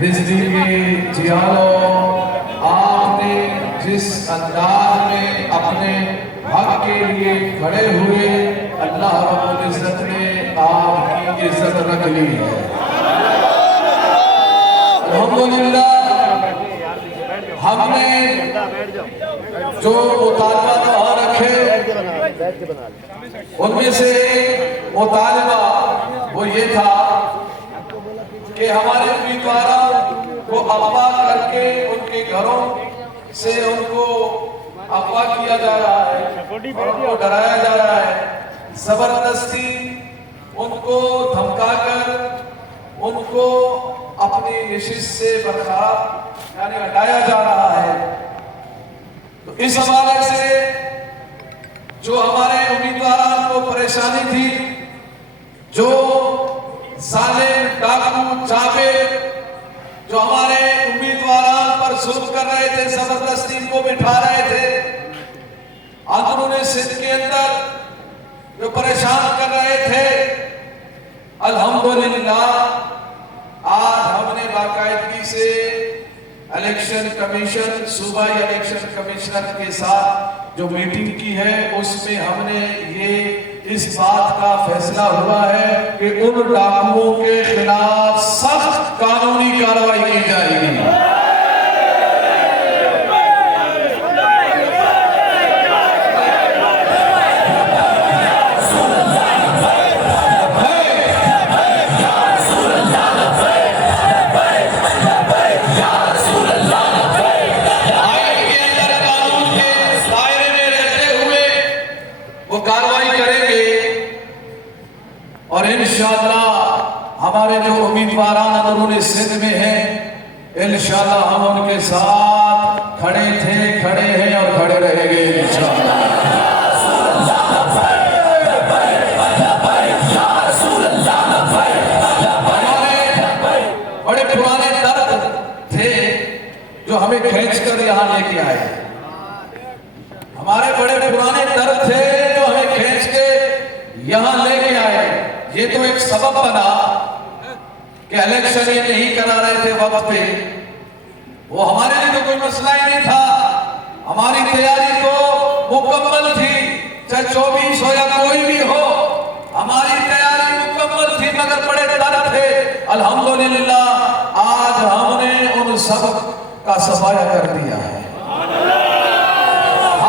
रिज़्क़ी जियालो, आपने जिस अंदाज में अपने हक के लिए खड़े हुए, अल्लाह रब्बुल इज़्ज़त ने आपकी इज्जत रख ली है। अल्हम्दुलिल्लाह, हमने जो मुतालबा वहाँ रखे उनमें से मुतालबा वो ये था कि हमारे उम्मीदवारों को अगवा करके उनके घरों से उनको अगवा किया जा रहा है और उनको डराया जा रहा है, जबरदस्ती उनको धमकाकर उनको अपनी नशिस्त से बरखार यानी हटाया जा रहा है। तो इस हवाले से जो हमारे उम्मीदवारों को परेशानी थी, जो जालिम डाकू जाबिर जो हमारे उम्मीदवारों पर जुल्म कर रहे थे, जबरदस्ती को बिठा रहे थे, अंदरूनी सिंध के अंदर जो परेशान कर रहे थे, अल्हम्दुलिल्लाह आज हमने बाकायदगी से इलेक्शन कमीशन, सूबाई इलेक्शन कमिश्नर के साथ जो मीटिंग की है, उसमें हमने ये इस बात का फैसला हुआ है कि उन डाकुओं के खिलाफ सख्त कानूनी कार्रवाई की जाएगी। और इंशाअल्लाह हमारे जो उम्मीदवार अंदरूनी सिंध में हैं, इंशाअल्लाह हम उनके साथ खड़े थे, खड़े हैं और खड़े रहेंगे इंशाअल्लाह। हमारे बड़े पुराने दर्द थे जो हमें खींच कर यहाँ लेके आए, हमारे बड़े पुराने दर्द थे जो हमें खींच के यहाँ लेके आए। ये तो एक सबब बना कि इलेक्शन ये नहीं करा रहे थे वक्त पे, वो हमारे लिए तो कोई मसला ही नहीं था, हमारी तैयारी तो मुकम्मल थी, चाहे 24 हो या कोई भी हो, हमारी तैयारी मुकम्मल थी, मगर बड़े डर थे। अल्हम्दुलिल्लाह आज हमने उन सब का सफाया कर दिया है।